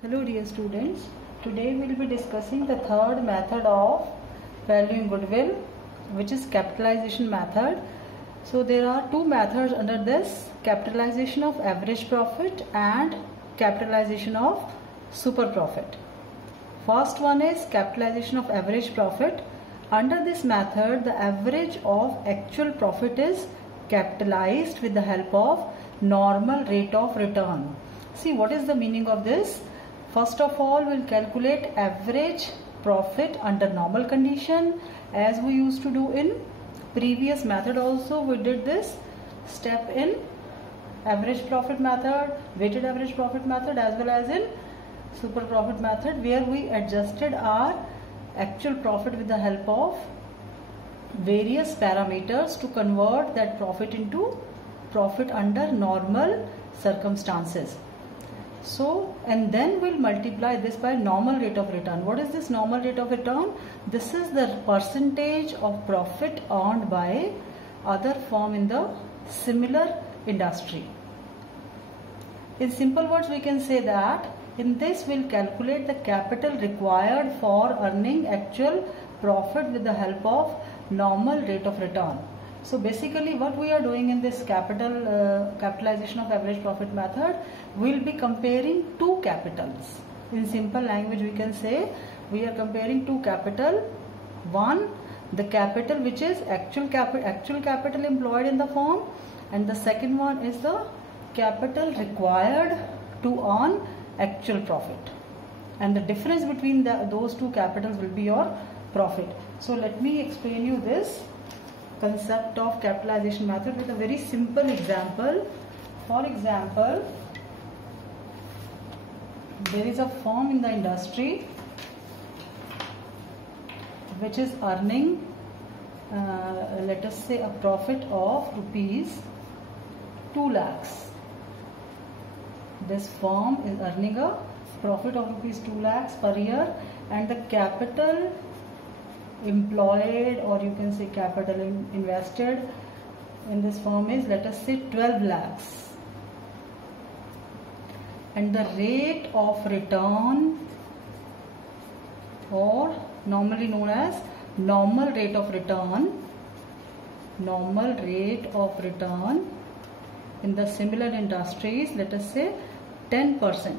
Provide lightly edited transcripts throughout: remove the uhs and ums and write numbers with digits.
Hello dear students, today we will be discussing the third method of valuing goodwill, which is capitalization method. So there are two methods under this: capitalization of average profit and capitalization of super profit. First one is capitalization of average profit. Under this method, the average of actual profit is capitalized with the help of normal rate of return. See, what is the meaning of this? First of all, we'll calculate average profit under normal condition, as we used to do in previous method. Also we did this step in average profit method, weighted average profit method, as well as in super profit method, where we adjusted our actual profit with the help of various parameters to convert that profit into profit under normal circumstances. So, and then we'll multiply this by normal rate of return. What is this normal rate of return? This is the percentage of profit earned by other firm in the similar industry. In simple words, we can say that in this we'll calculate the capital required for earning actual profit with the help of normal rate of return. So basically what we are doing in this capitalization of average profit method, we'll be comparing two capitals. In simple language we can say we are comparing two capital. One, the capital which is actual capital employed in the firm, and the second one is the capital required to earn actual profit, and the difference between those two capitals will be your profit. So let me explain you this concept of capitalization method with a very simple example. For example, there is a firm in the industry which is earning let us say a profit of rupees 2 lakhs. This firm is earning a profit of rupees 2 lakhs per year, and the capital employed, or you can say capital invested in this firm is, let us say, 12 lakhs, and the rate of return, or normally known as normal rate of return in the similar industries, let us say 10%.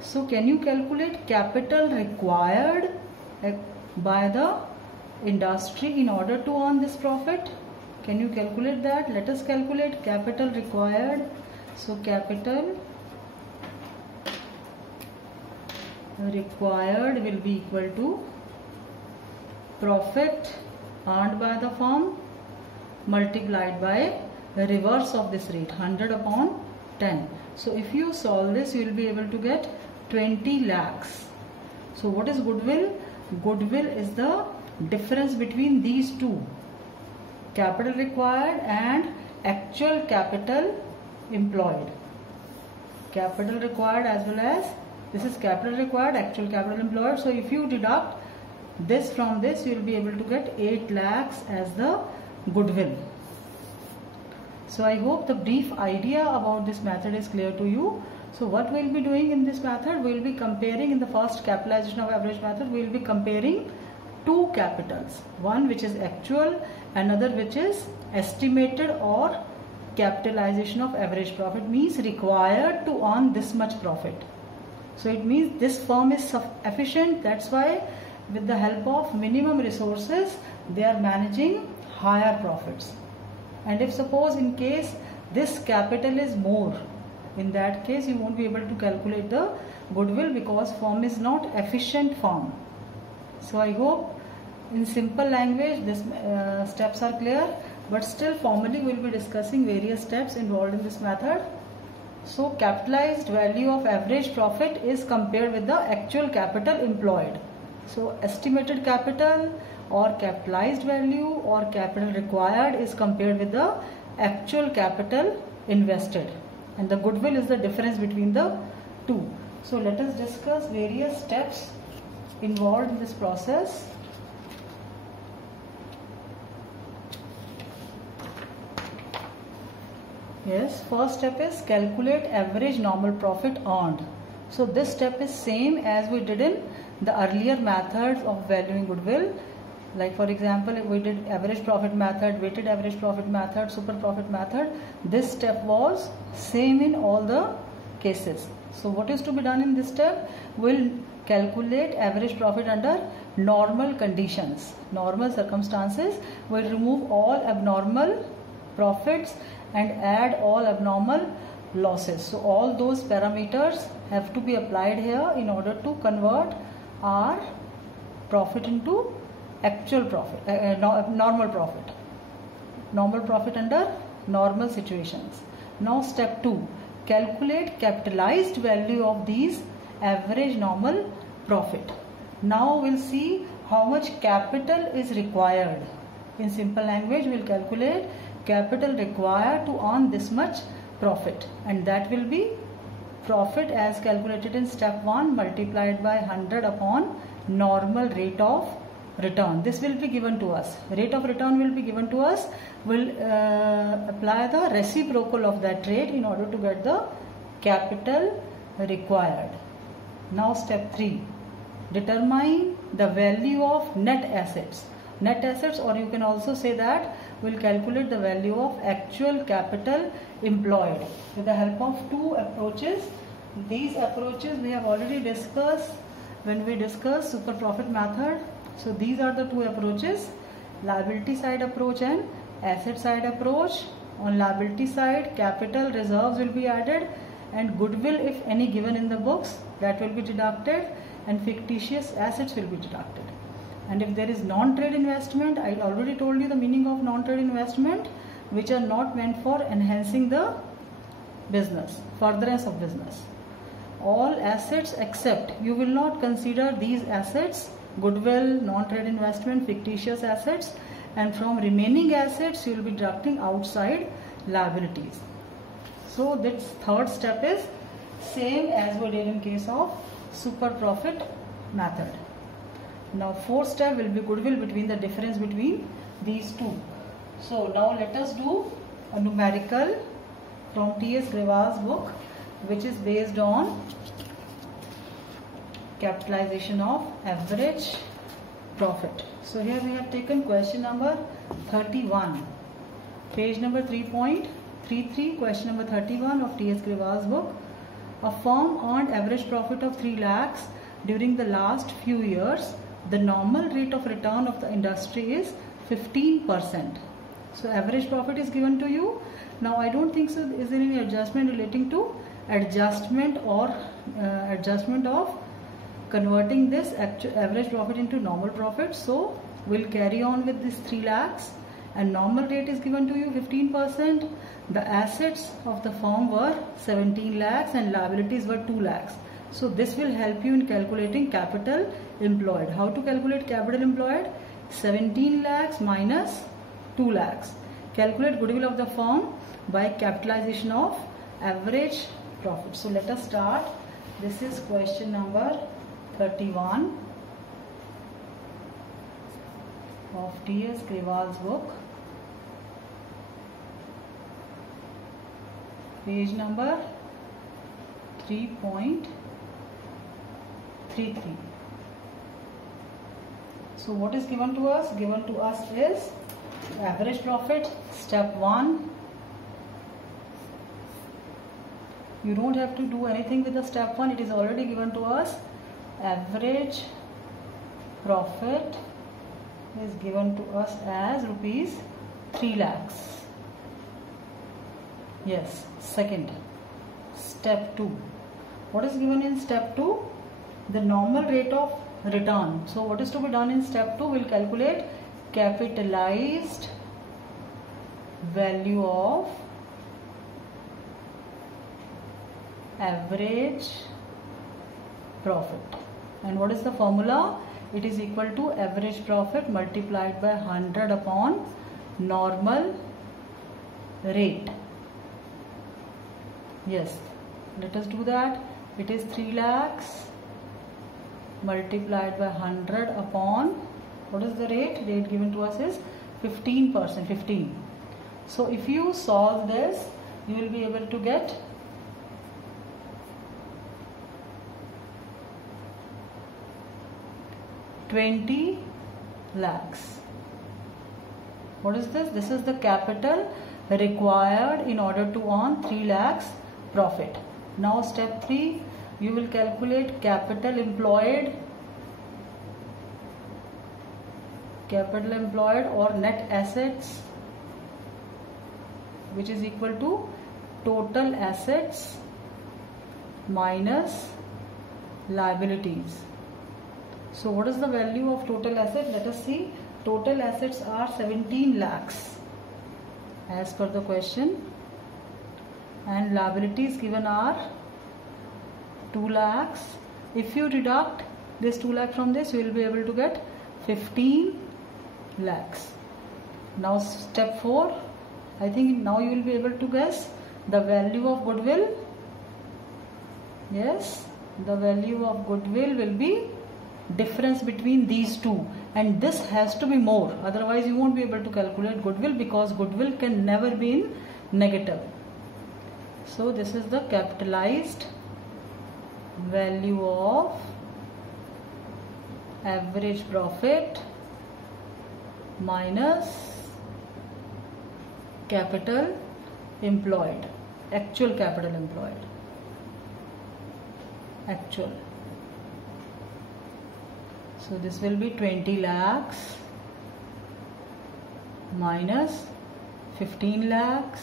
So can you calculate capital required by the industry in order to earn this profit? Can you calculate that? Let us calculate capital required. So capital required will be equal to profit earned by the firm multiplied by the reverse of this rate, 100 upon 10. So if you solve this, you will be able to get 20 lakhs. So what is goodwill? Goodwill is the difference between these two, capital required and actual capital employed. Capital required as well as this is capital required, actual capital employed. So if you deduct this from this, you will be able to get 8 lakhs as the goodwill. So I hope the brief idea about this method is clear to you. So what we will be doing in this method, we will be comparing, in the first capitalization of average method, we will be comparing two capitals, one which is actual, another which is estimated, or capitalization of average profit means required to earn this much profit. So it means this firm is efficient, that's why with the help of minimum resources they are managing higher profits. And if suppose in case this capital is more, in that case you won't be able to calculate the goodwill because firm is not efficient firm. So I hope in simple language this steps are clear, but still formally we will be discussing various steps involved in this method. So capitalized value of average profit is compared with the actual capital employed. So estimated capital or capitalized value or capital required is compared with the actual capital invested, and the goodwill is the difference between the two. So let us discuss various steps involved in this process. Yes, first step is calculate average normal profit earned. So this step is same as we did in the earlier methods of valuing goodwill. Like for example, if we did average profit method, weighted average profit method, super profit method, this step was same in all the cases. So what is to be done in this step? We'll calculate average profit under normal conditions, normal circumstances. We'll remove all abnormal profits and add all abnormal losses. So all those parameters have to be applied here in order to convert our profit into actual profit, normal profit under normal situations. Now step 2, calculate capitalized value of these average normal profit. Now we'll see how much capital is required. In simple language, we'll calculate capital required to earn this much profit, and that will be profit as calculated in step 1 multiplied by 100 upon normal rate of return. This will be given to us. Rate of return will be given to us. We'll apply the reciprocal of that rate in order to get the capital required. Now step 3, determine the value of net assets. Net assets, or you can also say that we'll calculate the value of actual capital employed with the help of two approaches. These approaches we have already discussed when we discussed super profit method. So these are the two approaches, liability side approach and asset side approach. On liability side, capital reserves will be added and goodwill, if any given in the books, that will be deducted, and fictitious assets will be deducted. And if there is non-trade investment, I already told you the meaning of non-trade investment, which are not meant for enhancing the business, furtherance of business. All assets except, you will not consider these assets, goodwill, non-trade investment, fictitious assets, and from remaining assets you will be deducting outside liabilities. So this third step is same as we did in case of super profit method. Now fourth step will be goodwill, between the difference between these two. So now let us do a numerical from T.S. Grewal's book, which is based on capitalization of average profit. So here we have taken question number 31, page number 3.33, question number 31 of T.S. Grewal's book. A firm earned average profit of 3 lakhs during the last few years. The normal rate of return of the industry is 15%. So average profit is given to you. Now I don't think so is there any adjustment relating to adjustment of converting this average profit into normal profit. So we'll carry on with this 3 lakhs and normal rate is given to you 15%. The assets of the firm were 17 lakhs and liabilities were 2 lakhs. So this will help you in calculating capital employed. How to calculate capital employed? 17 lakhs minus 2 lakhs. Calculate goodwill of the firm by capitalization of average profit. So let us start. This is question number 31 of T.S. Grewal's book, page number 3.33. So what is given to us? Given to us is average profit, step 1. You don't have to do anything with the step 1, it is already given to us. Average profit is given to us as rupees 3 lakhs. Yes. Second, step 2. What is given in step 2? The normal rate of return. So what is to be done in step 2? We'll calculate capitalized value of average profit. And what is the formula? It is equal to average profit multiplied by 100 upon normal rate. Yes, let us do that. It is 3 lakhs multiplied by 100 upon, what is the rate? Rate given to us is 15%, 15. So if you solve this, you will be able to get 20 lakhs. What is this? This is the capital required in order to earn 3 lakhs profit. Now step 3, you will calculate capital employed or net assets, which is equal to total assets minus liabilities. So what is the value of total asset? Let us see. Total assets are 17 lakhs as per the question, and liabilities given are 2 lakhs. If you deduct this 2 lakh from this, you will be able to get 15 lakhs. Now step 4, I think now you will be able to guess the value of goodwill. Yes, the value of goodwill will be difference between these two, and this has to be more, otherwise you won't be able to calculate goodwill, because goodwill can never be in negative. So this is the capitalized value of average profit minus capital employed, actual capital employed, actual. So this will be 20 lakhs minus 15 lakhs,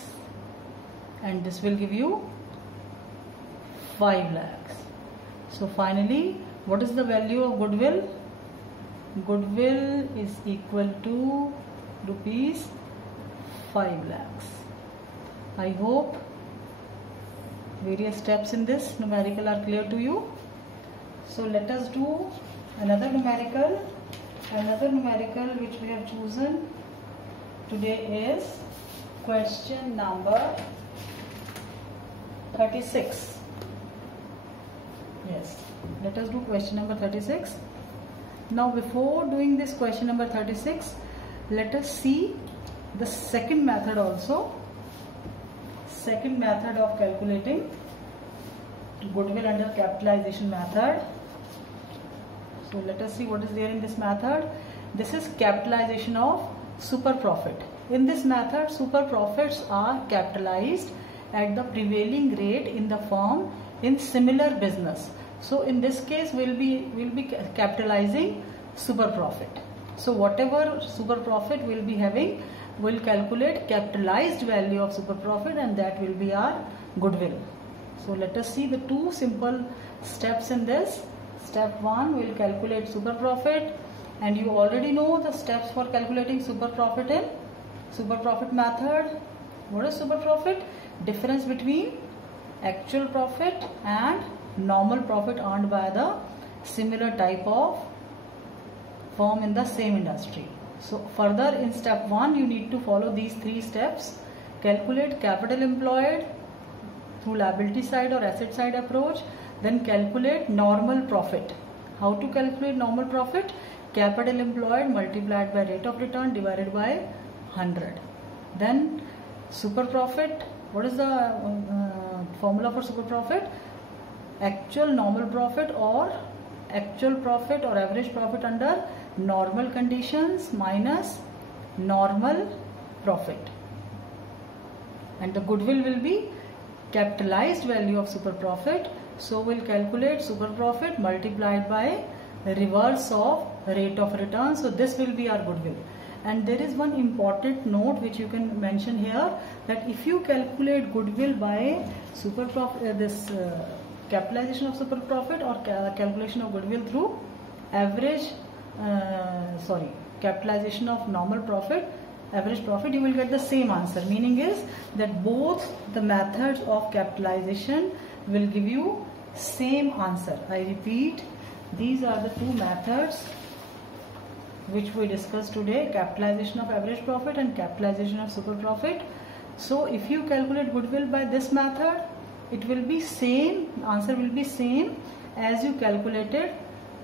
and this will give you 5 lakhs. So finally, what is the value of goodwill? Goodwill is equal to rupees 5 lakhs. I hope various steps in this numerical are clear to you. So let us do another numerical which we have chosen today is question number 36. Yes, let us do question number 36. Now before doing this question number 36, let us see the second method also. Second method of calculating goodwill under capitalization method. So let us see what is there in this method. This is capitalization of super profit. In this method, super profits are capitalized at the prevailing rate in the firm in similar business. So in this case, we'll be capitalizing super profit. So whatever super profit we'll be having, we'll calculate capitalized value of super profit, and that will be our goodwill. So let us see the two simple steps in this. Step 1, we'll calculate super profit, and you already know the steps for calculating super profit in super profit method. What is super profit? Difference between actual profit and normal profit earned by the similar type of firm in the same industry. So further in step 1, you need to follow these 3 steps. Calculate capital employed through liability side or asset side approach. Then calculate normal profit. How to calculate normal profit? Capital employed multiplied by rate of return divided by 100. Then super profit. What is the formula for super profit? Actual normal profit or average profit under normal conditions minus normal profit. And the goodwill will be capitalized value of super profit. So we'll calculate super profit multiplied by reverse of rate of return. So this will be our goodwill. And there is one important note which you can mention here, that if you calculate goodwill by super profit, capitalization of super profit or calculation of goodwill through capitalization of normal profit, average profit, you will get the same answer. Meaning is that both the methods of capitalization will give you same answer. I repeat, these are the 2 methods which we discussed today: capitalization of average profit and capitalization of super profit. So if you calculate goodwill by this method, it will be same, answer will be same as you calculated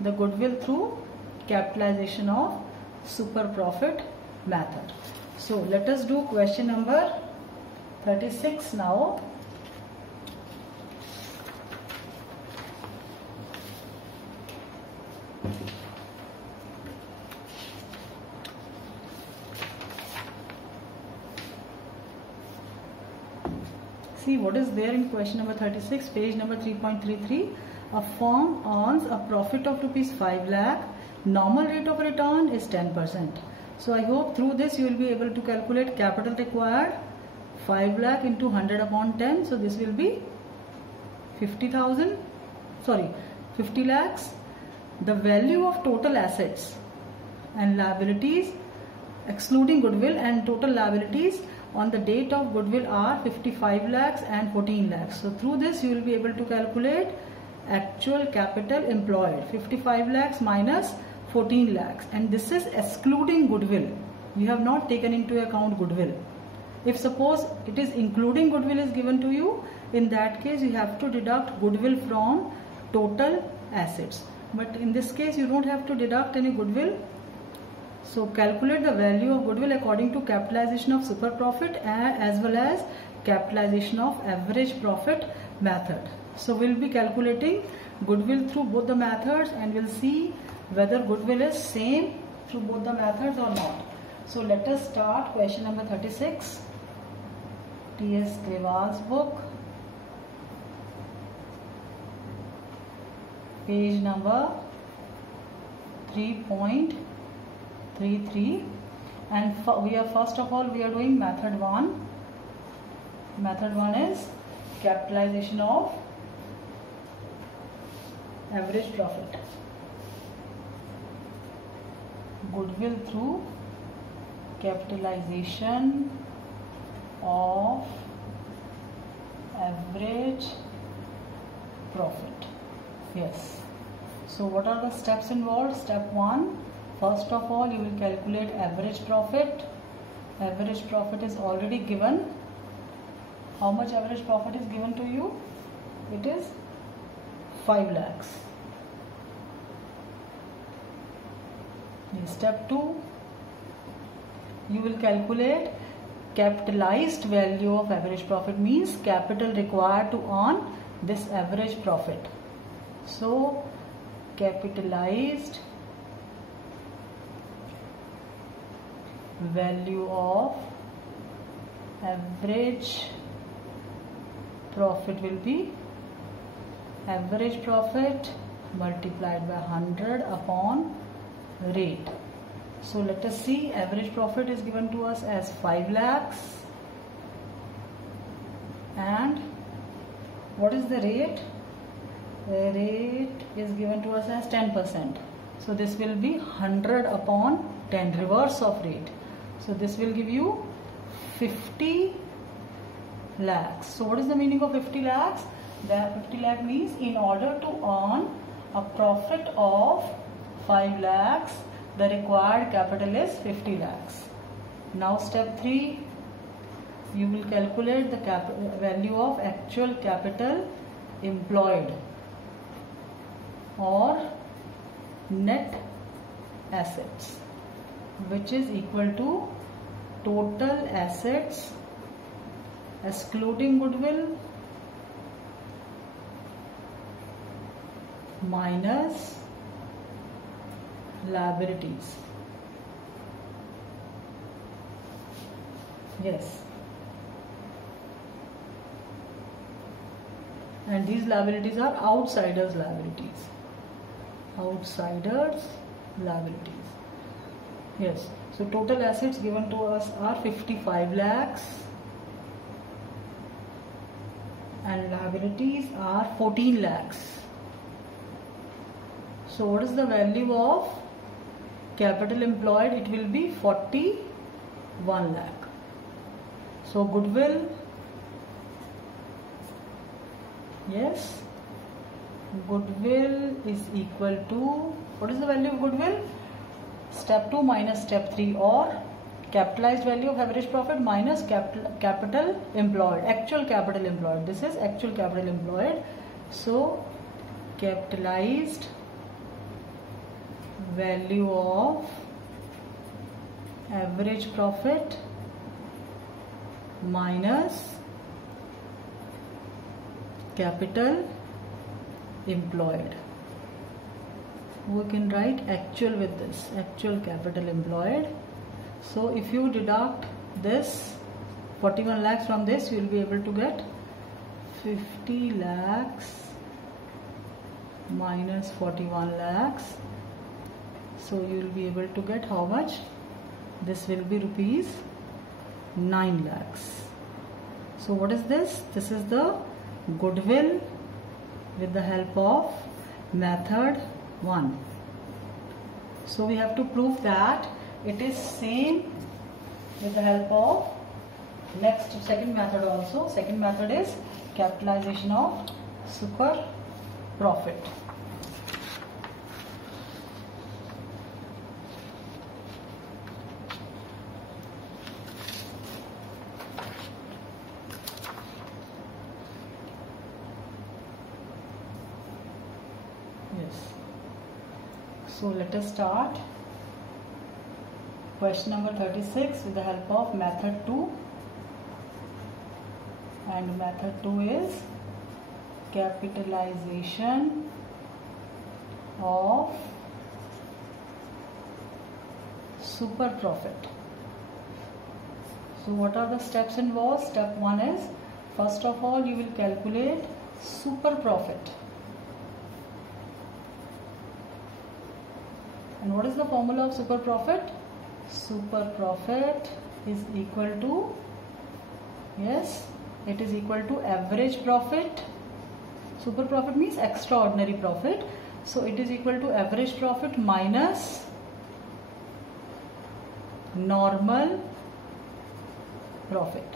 the goodwill through capitalization of super profit method. So let us do question number 36 now. see what is there in question number 36, page number 3.33. A firm earns a profit of rupees 5 lakh. Normal rate of return is 10%. So I hope through this you will be able to calculate capital required, 5 lakh into 100 upon 10. So this will be 50 lakhs. The value of total assets and liabilities excluding goodwill and total liabilities on the date of goodwill are 55 lakhs and 14 lakhs. So through this you will be able to calculate actual capital employed, 55 lakhs minus 14 lakhs, and this is excluding goodwill. You have not taken into account goodwill. If suppose it is including goodwill is given to you, in that case you have to deduct goodwill from total assets. But in this case you don't have to deduct any goodwill. So calculate the value of goodwill according to capitalization of super profit as well as capitalization of average profit method. So we'll be calculating goodwill through both the methods and we'll see whether goodwill is same through both the methods or not. So let us start question number 36. T.S. Grewal's book, page number 3.33, and first of all we are doing method 1. Method 1 is capitalization of average profit. Goodwill through capitalization of average profit. Yes. So what are the steps involved? Step 1. First of all you will calculate average profit. Average profit is already given. How much average profit is given to you? It is 5 lakhs. In step 2, you will calculate capitalized value of average profit, means capital required to earn this average profit. So capitalized value of average profit will be average profit multiplied by 100 upon rate. So let us see, average profit is given to us as 5 lakhs and what is the rate? The rate is given to us as 10%. So this will be 100 upon 10, reverse of rate. So this will give you 50 lakhs. So what is the meaning of 50 lakhs? The 50 lakh means in order to earn a profit of 5 lakhs, the required capital is 50 lakhs. Now step 3, you will calculate the value of actual capital employed or net assets, which is equal to total assets excluding goodwill minus liabilities. Yes. And these liabilities are outsiders liabilities. Outsiders liabilities. Yes. So total assets given to us are 55 lakhs and liabilities are 14 lakhs. So what is the value of capital employed? It will be 41 lakh. So goodwill, yes, goodwill is equal to, what is the value of goodwill? Step 2 minus step 3, or capitalized value of average profit minus capital employed, actual capital employed. This is actual capital employed. So capitalized value of average profit minus capital employed. We can write actual with this, actual capital employed. So if you deduct this 41 lakhs from this, you will be able to get 50 lakhs minus 41 lakhs. So you will be able to get how much? This will be rupees 9 lakhs. So what is this? This is the goodwill with the help of method 1. So we have to prove that it is same with the help of second method also. Second method is capitalization of super profit. Yes. So let us start. Question number 36 with the help of method 2, and method 2 is capitalization of super profit. So what are the steps involved? Step 1 is, first of all you will calculate super profit. And what is the formula of super profit? Super profit is equal to, yes, it is equal to average profit. Super profit means extraordinary profit. So it is equal to average profit minus normal profit.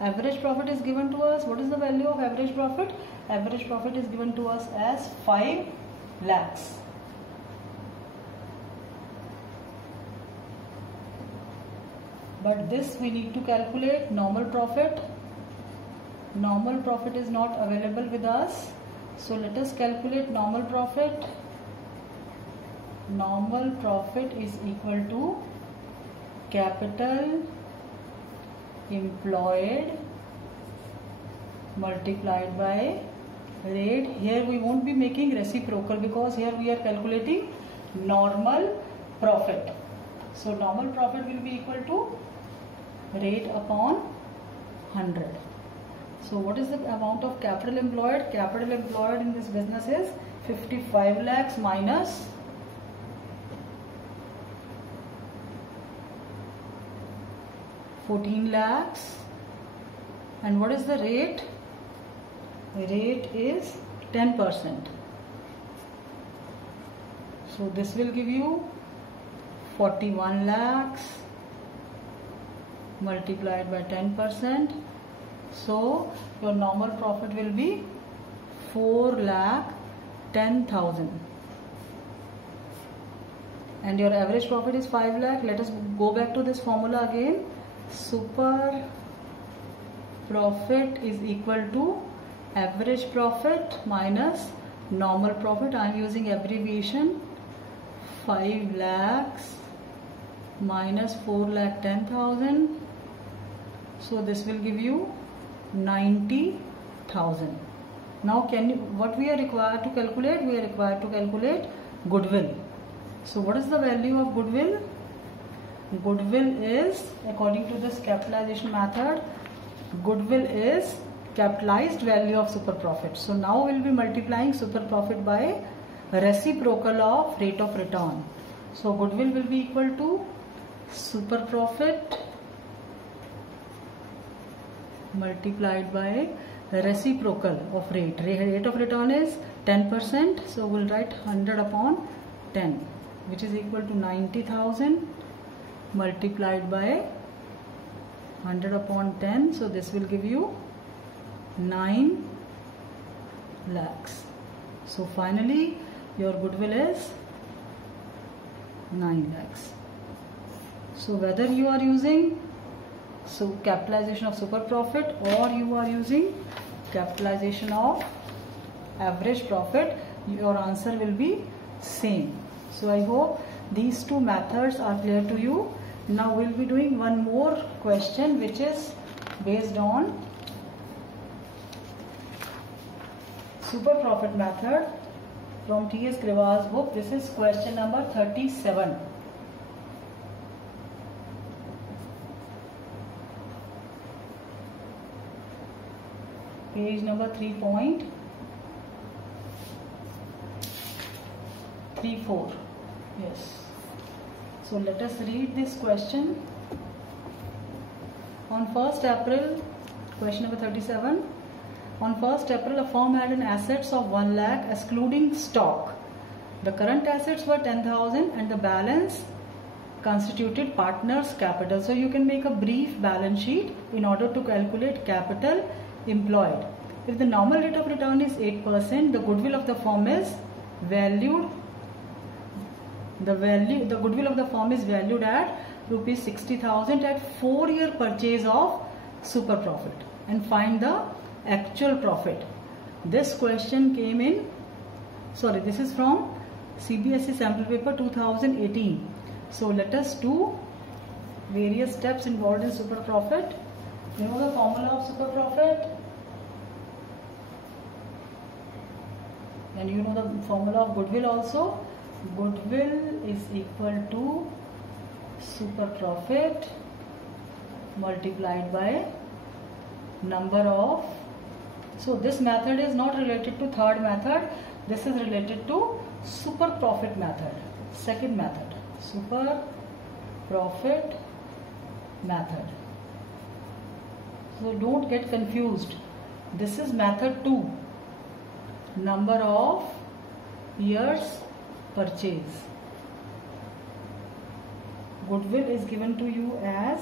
Average profit is given to us. What is the value of average profit? Average profit is given to us as 5 lakhs. But this we need to calculate normal profit. Normal profit is not available with us. So let us calculate normal profit. Normal profit is equal to capital employed multiplied by rate. Here we won't be making reciprocal because here we are calculating normal profit. So normal profit will be equal to rate upon 100. So what is the amount of capital employed? Capital employed in this business is 55 lakhs minus 14 lakhs. And what is the rate? Rate is 10%. So this will give you 41 lakhs multiplied by 10%. So your normal profit will be 4,10,000 and your average profit is 5 lakh. Let us go back to this formula again. Super profit is equal to average profit minus normal profit. I am using abbreviation. 5 lakhs minus 4,10,000. So this will give you 90,000. Now what we are required to calculate? We are required to calculate goodwill. So what is the value of goodwill? Goodwill is, according to this capitalization method, goodwill is capitalized value of super profit. So now we will be multiplying super profit by reciprocal of rate of return. So goodwill will be equal to super profit multiplied by reciprocal of rate. Rate of return is 10%. So we'll write 100 upon 10, which is equal to 90,000 multiplied by 100 upon 10. So this will give you 9 lakhs. So finally your goodwill is 9 lakhs. So whether you are using capitalization of super profit or you are using capitalization of average profit, your answer will be same. So I hope these two methods are clear to you. Now we'll be doing one more question which is based on super profit method from T.S. Grewal's book. This is question number 37. page number 3.34. Yes. So let us read this question. On 1st April, question number 37. On 1st April, a firm had an assets of 1 lakh excluding stock. The current assets were 10,000 and the balance constituted partners' capital. So you can make a brief balance sheet in order to calculate capital employed. If the normal rate of return is 8%, the goodwill of the firm is valued. The goodwill of the firm is valued at rupees 60,000 at 4-year purchase of super profit, and find the actual profit. This question came in, this is from CBSE sample paper 2018. So let us do various steps involved in super profit. You know the formula of super profit, and you know the formula of goodwill also. Goodwill is equal to super profit multiplied by number of. So this method is not related to third method. This is related to super profit method, second method, super profit method. So don't get confused. This is method 2, number of years purchase. Goodwill is given to you as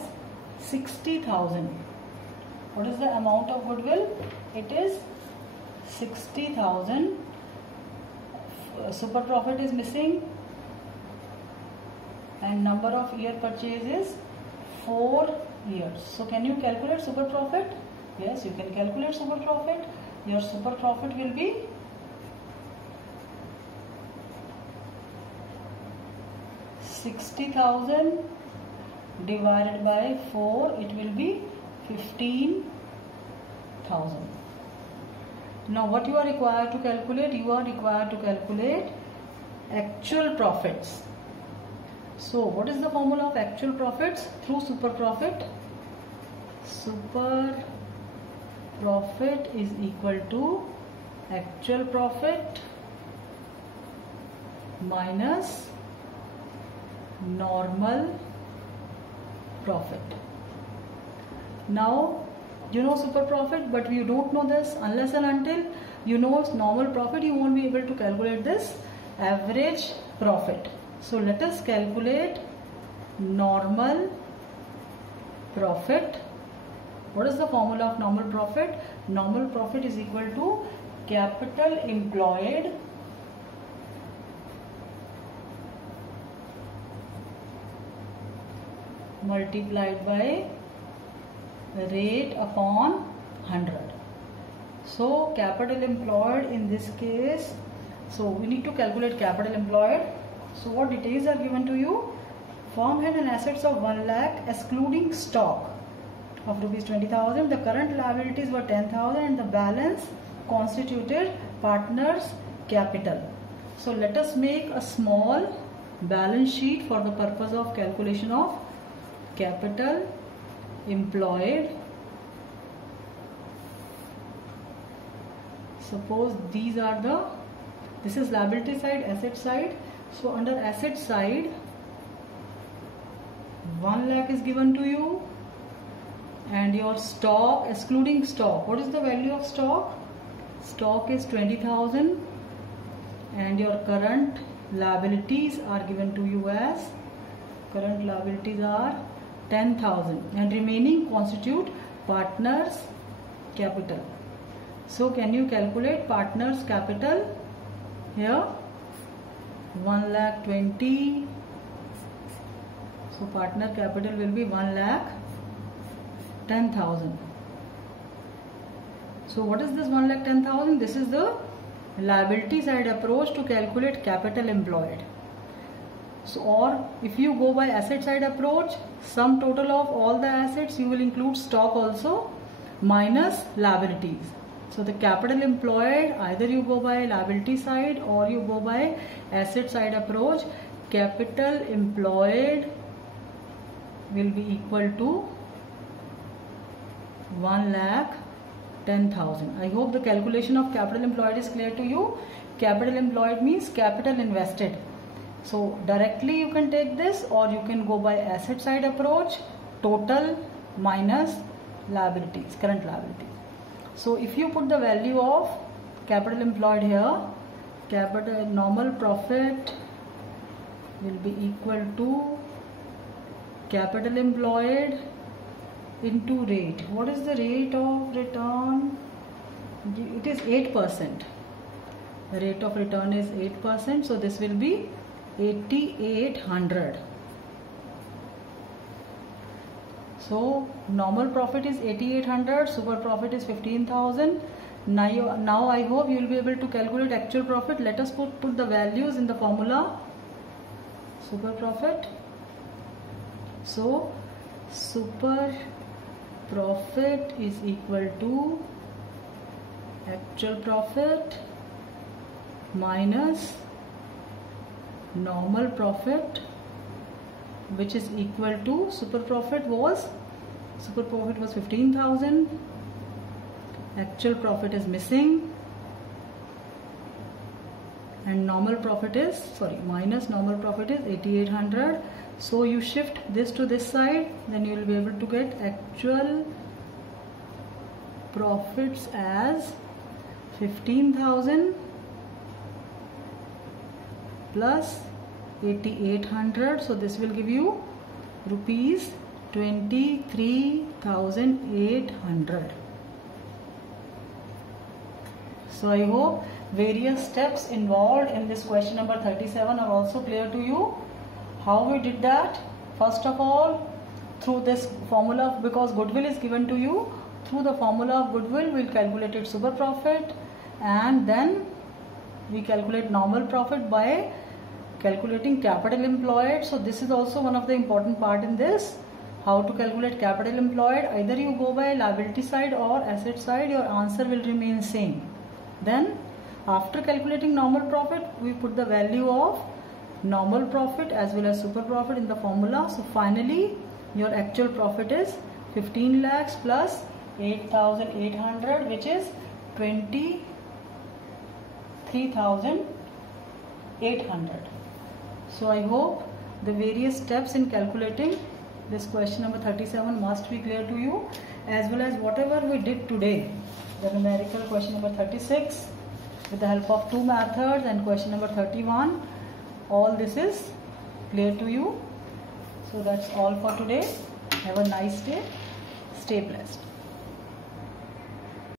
60,000. What is the amount of goodwill? It is 60,000. Super profit is missing, and number of year purchase is 4 years. So can you calculate super profit? Yes, you can calculate super profit. Your super profit will be 60,000 divided by 4, it will be 15,000. Now what you are required to calculate? You are required to calculate actual profits. So what is the formula of actual profits? Through super profit. Super profit is equal to actual profit minus normal profit. Now you know super profit, but you don't know this. Unless and until you know normal profit, you won't be able to calculate this average profit. So let us calculate normal profit. What is the formula of normal profit? Normal profit is equal to capital employed multiplied by rate upon 100. So capital employed in this case, so we need to calculate capital employed. So what details are given to you? Firm had an assets of 1 lakh excluding stock of rupees 20,000. The current liabilities were 10,000 and the balance constituted partners' capital. So let us make a small balance sheet for the purpose of calculation of capital employed. Suppose these are this is liability side, asset side. So under asset side, 1 lakh is given to you, and your stock, excluding stock, what is the value of stock? Stock is 20,000, and your current liabilities are given to you as, current liabilities are 10,000, and remaining constitute partners' capital. So can you calculate partners' capital? Here 1,20,000. So partner capital will be 1,10,000. So what is this 1,10,000? This is the liability side approach to calculate capital employed. So, or if you go by asset side approach, sum total of all the assets, you will include stock also minus liabilities. So the capital employed, either you go by liability side or you go by asset side approach. Capital employed will be equal to 1,10,000 10,000. I hope the calculation of capital employed is clear to you. Capital employed means capital invested. So directly you can take this, or you can go by asset side approach, total minus liabilities, current liabilities. So if you put the value of capital employed here, capital normal profit will be equal to capital employed into rate. What is the rate of return? It is 8%. The rate of return is 8%. So this will be 8,800. So normal profit is 8,800, super profit is 15,000. Now I hope you will be able to calculate actual profit. Let us put the values in the formula. Super profit. So super profit is equal to actual profit minus normal profit, which is equal to super profit was 15,000. Actual profit is missing, and normal profit is minus normal profit is 8,800. So you shift this to this side, then you will be able to get actual profits as 15,000 plus 8,800. So this will give you rupees 23,800. So I hope various steps involved in this question number 37 are also clear to you. How we did that? First of all, through this formula, because goodwill is given to you, through the formula of goodwill we'll calculate its super profit, and then we calculate normal profit by calculating capital employed. So this is also one of the important part in this. How to calculate capital employed? Either you go by liability side or asset side, your answer will remain same. Then after calculating normal profit, we put the value of normal profit as well as super profit in the formula. So finally your actual profit is 15 lakhs plus 8,800, which is 23,800. So I hope the various steps in calculating this question number 37 must be clear to you, as well as whatever we did today, the numerical question number 36 with the help of two methods, and question number 31, all this is clear to you. So that's all for today. Have a nice day. Stay blessed.